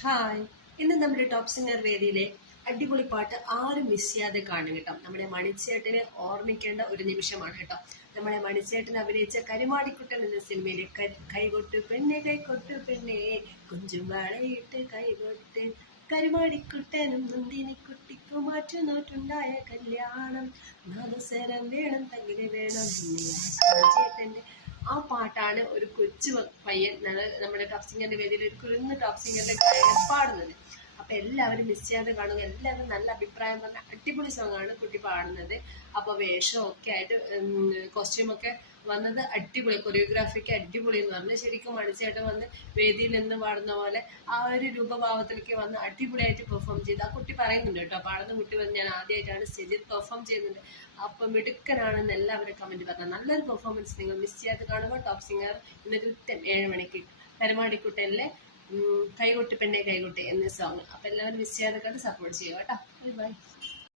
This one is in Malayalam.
ഹായ്, ഇന്ന് നമ്മുടെ ടോപ്പ് സിംഗർ വേദിയിലെ അടിപൊളി പാട്ട് ആരും മിസ് ചെയ്യാതെ കാണും കേട്ടോ. നമ്മുടെ മണിച്ചേട്ടന് ഓർമ്മിക്കേണ്ട ഒരു നിമിഷമാണ് കേട്ടോ. നമ്മുടെ മണിച്ചേട്ടൻ അഭിനയിച്ച കരുമാടിക്കുട്ടൻ എന്ന സിനിമയിലെ കൈകൊട്ടു പെണ്ണെ കൈകൊട്ടു പെണ്ണെ കുഞ്ചും വളയിട്ട് കൈകൊട്ട് കരുമാടിക്കുട്ടനും നന്ദിനിക്കുട്ടിക്കും മാറ്റുനോട്ടുണ്ടായ കല്യാണം നാദസ്വരം വേണം തകില് വേണം ചേട്ടന്റെ ആ പാട്ടാണ് ഒരു കൊച്ചു പയ്യൻ നമ്മുടെ ടോപ്പ് സിംഗറിന്റെ വേദിയിൽ ഒരു കുരുന്ന് ടോപ്പ് സിംഗറിന്റെ ഗായകൻ പാടുന്നത്. അപ്പൊ എല്ലാവരും മിസ് ചെയ്യാതെ കാണുക. എല്ലാവരും നല്ല അഭിപ്രായം പറഞ്ഞ അടിപൊളി സോങ് ആണ് കുട്ടി പാടുന്നത്. അപ്പൊ വേഷം ഒക്കെ ആയിട്ട് കോസ്റ്റ്യൂം ഒക്കെ വന്നത് അടിപൊളി, കൊറിയോഗ്രാഫിക്ക് അടിപൊളി എന്ന് പറഞ്ഞ് ശരിക്കും മണിച്ചേട്ടൻ വന്ന് വേദിയിൽ നിന്ന് പാടുന്ന പോലെ ആ ഒരു രൂപഭാവത്തിലേക്ക് വന്ന് അടിപൊളിയായിട്ട് പെർഫോം ചെയ്ത് ആ കുട്ടി പറയുന്നുണ്ട് കേട്ടോ. പാടുന്ന കുട്ടി വന്ന് ഞാൻ ആദ്യമായിട്ടാണ് സ്റ്റേജിൽ പെർഫോം ചെയ്യുന്നത്, അപ്പൊ മിടുക്കനാണെന്ന് എല്ലാവരും കമന്റ് പറഞ്ഞാൽ നല്ലൊരു പെർഫോമൻസ് നിങ്ങൾ മിസ് ചെയ്യാതെ കാണുമ്പോൾ ടോപ്പ് സിംഗർ ഇന്ന് കൃത്യം 7 മണിക്ക് കരുമാടിക്കുട്ടനിലെ കൈകൊട്ടി പെണ്ണെ കൈകൊട്ടി എന്ന സോങ്. അപ്പൊ എല്ലാവരും മിസ് ചെയ്യാതെ കണ്ട് സപ്പോർട്ട് ചെയ്യുക കേട്ടോ. ബൈ.